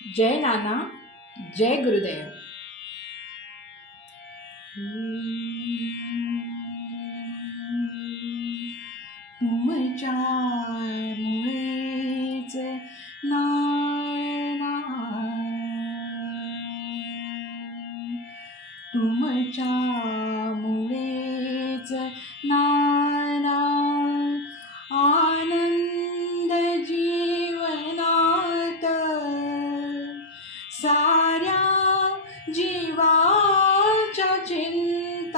जय नाना जय गुरुदेव. तुमच्या मुळेच नाळना तुमच्या मुळेच ना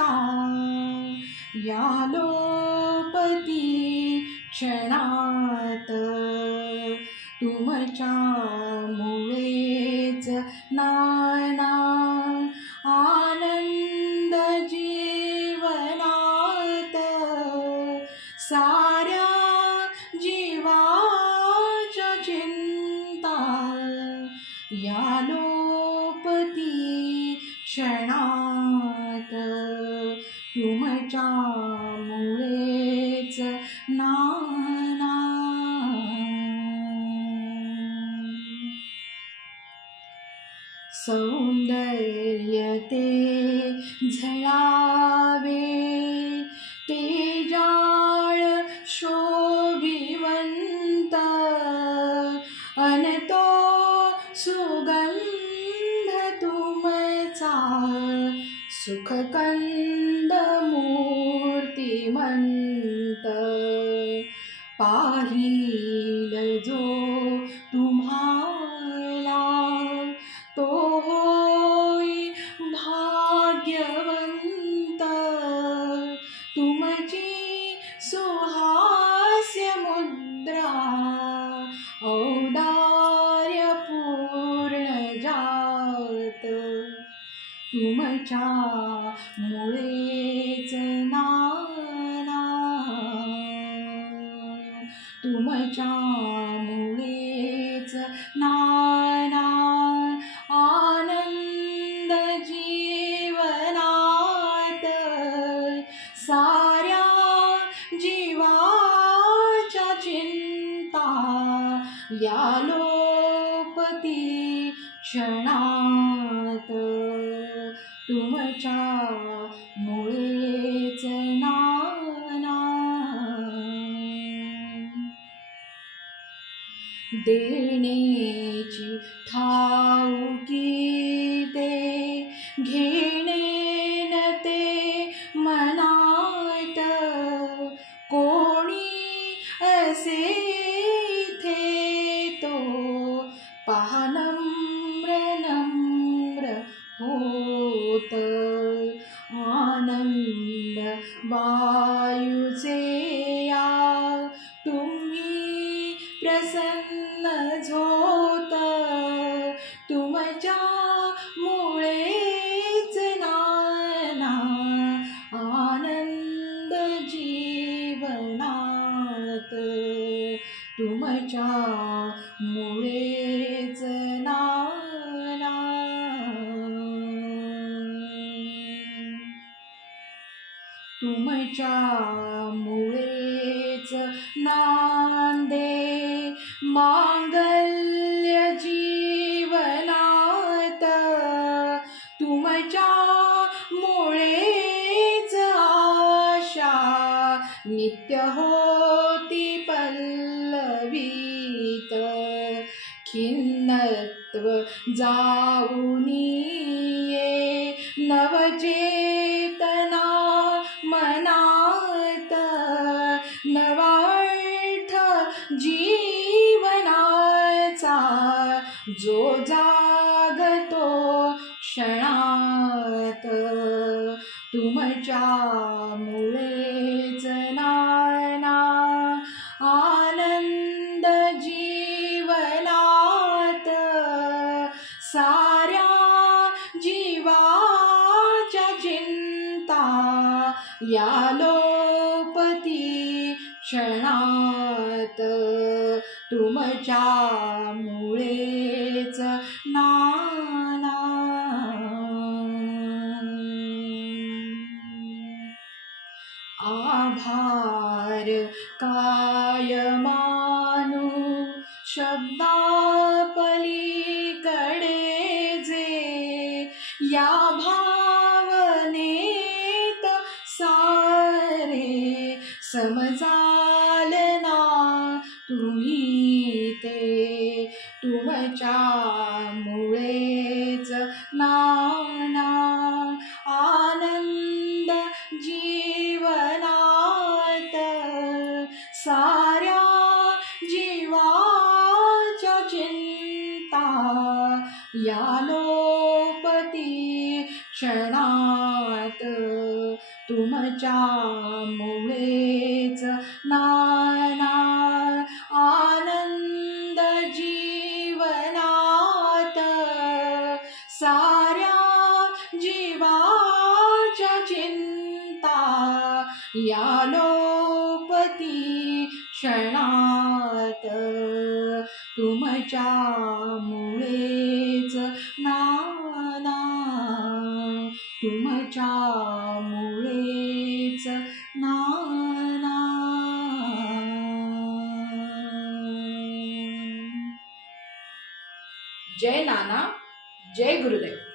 चिंता या लोपती क्षणात तुमच्या मुळेच नाना आनंद जीवनात साऱ्या जीवाच्या चिंता या लोपती क्षणात तुमच्या मुळेच नाना सौंदर्य ते झळावे सुखकन्दमूर्तिमन्त पाहि तुमच्या मुळेच नाना. तुमच्या मुळेच नाना. आनंद जीवनात साऱ्या जीवाच्या चिंता या लोपती क्षणा तुमच्या मुळेच नाना. दे प्रसन्न झोत. तुमच्या मुळेच नाना आनंद जीवनात. तुमच्या मुळेच नाना. तुमच्या मुळे नित्य होती पल्लवीत खिन्नत्व जाऊनी ये. नवचेतना मनात नवार्थ जीवनाचा जो जागतो क्षणात तुमच्या मुळे या लोपती क्षणात तुमच्या मुळेच नाना. आभार काय मानू शब्दापली तुम्ही ते तुमच्या मुळेच नाना आनंद जीवनात साऱ्या जीवाच्या चिंता या लोपती क्षणात तुमच्या मुळेच ना साऱ्या जीवाच्या चिंता या लोपती क्षणात तुमच्या मुळेच नाना तुमच्या मुळेच नाना. जय नाना. जय गुरुदेव.